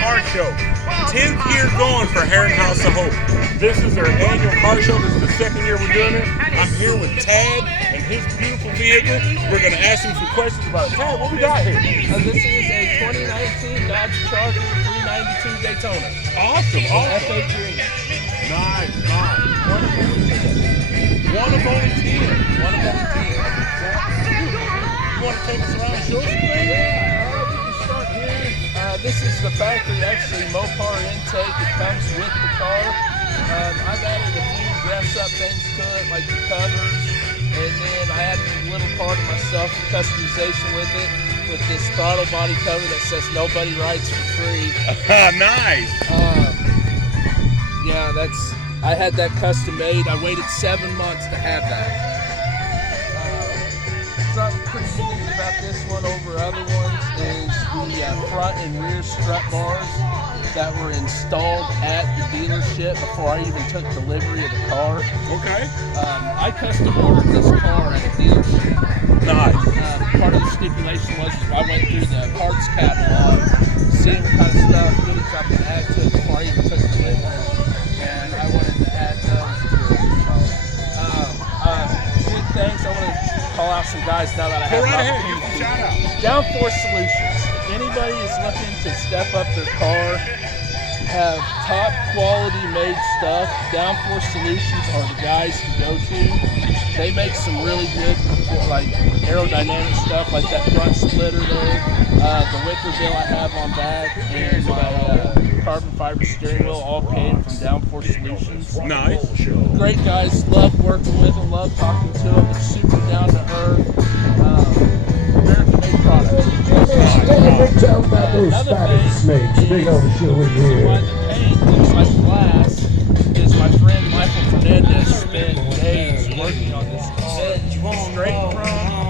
car show. 10th year going for Heron House of Hope. This is their annual car show. This is the second year we're doing it. I'm here with Tad and his beautiful vehicle. We're going to ask him some questions about it. Tad, what we got here? This is a 2019 Dodge Charger 392 Daytona. Awesome. F8 green. Nice. One of only 10. One of only 10. You want to take us around and show us some things? Yeah, we can start here. This is the factory, actually, Mopar intake. It comes with the car. I've added a few dress-up things to it, like the covers, and then I added a little part of myself customization with it, with this throttle body cover that says "Nobody rides for free." Nice. Yeah, I had that custom made. I waited 7 months to have that. Something pretty unique about this one over other ones is the front and rear strut bars that were installed at the dealership before I even took delivery of the car. Okay. I custom ordered this car at a dealership. Nice. Part of the stipulation was I went through the parts catalog, seeing what kind of stuff, goodies I could add to it before I even took delivery, and I wanted to add those to it. So, good things. I want to call out some guys now that I have Go right an ahead. Give them a shout out. Downforce Solutions. If anybody is looking to step up their car, have top quality made stuff, Downforce Solutions are the guys to go to. They make some really good, like aerodynamic stuff, like that front splitter there, the wicker bill I have on back, and my carbon fiber steering wheel, all came from Downforce Solutions. Nice. Great guys, love working with them, love talking to them. It's super down to earth. American made product. Another thing is why the paint looks like glass is my friend Michael Fernandez spent days working on this car straight from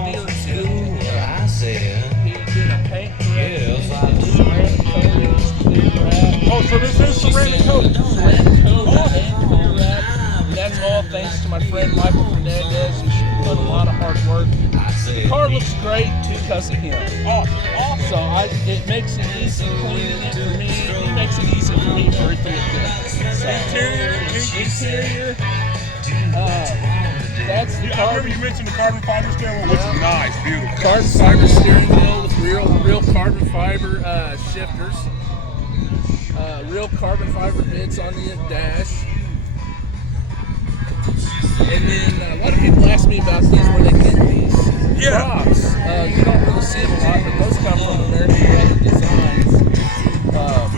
dealership to here. He did a paint correction, ceramic coatings, clear wrap. Oh, so this is ceramic coating. Ceramic coating and clear wrap. That's all thanks to my friend Michael Fernandez, who put a lot of hard work. The car looks great because of him. So it makes it easy cleaning it for me. He makes it easy for me for it to look good. So, interior. That's the I remember you mentioned the carbon fiber steering wheel, which is nice, beautiful. Carbon fiber steering wheel with real carbon fiber shifters. Real carbon fiber bits on the dash. And then a lot of people ask me about these, where they get these props. You don't really see them a lot, but those come from American Brother Designs.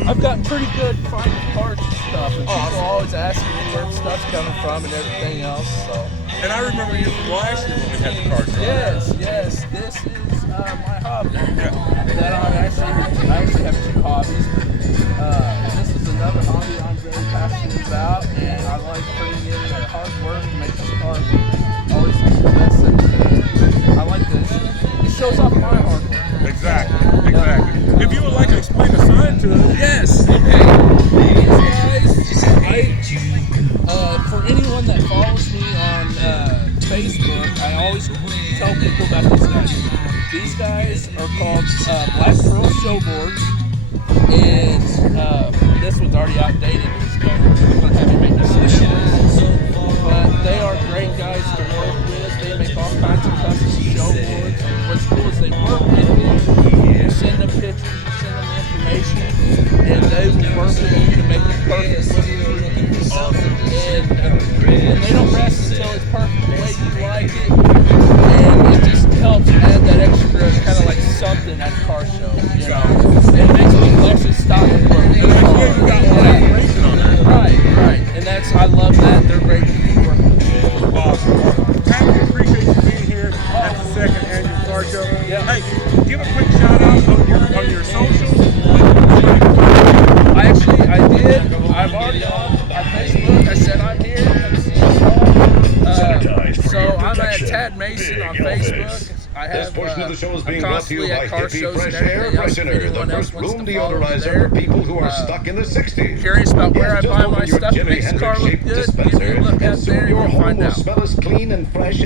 I've got pretty good finding parts and stuff, and people always asking me where the stuff's coming from and everything else. So. And I remember you from last year when we had the car show. Yes. This is my hobby. That I actually have two hobbies. This is another hobby I'm very passionate about, and I like putting in the hard work to make this car always the best that it can. I like this. It shows off my hard work. Exactly. If you would like to explain the sign to us. Yes. Okay. These guys, for anyone that follows me on Facebook, I always tell people about these guys. These guys are called Black Pearl Showboards, and this one's already outdated. So I'm going to have you make this video. But they are great guys to work with. They make all kinds of custom showboards. What's cool is they work with you. You send them pictures, you send them information, and they will work with you to make it perfect for you. And they don't rest until it's perfect the way you like it. And it just helps add that extra kind of like something at the car show. You know? And it makes people actually stop and work. Right. And I love that. They're great people to work with. Awesome. Pat, we appreciate you being here at the second annual car show. Yeah. Hey, give a quick shout out on your socials. I did. I'm already on Facebook. I said I'm here. Come see us all. So I'm at Tad Mason on Facebook. I have, this portion of the show is being I'm brought to you by car Hippie shows Fresh and Air everything else. Freshener, the Anyone else first wants room to follow me deodorizer there. for people who are stuck in the 60s. Curious about where I just buy open my your stuff, Jimi makes the car Hendrix look shaped good. Give me dispenser, a look and out soon there your and home find will out. smell as clean and fresh as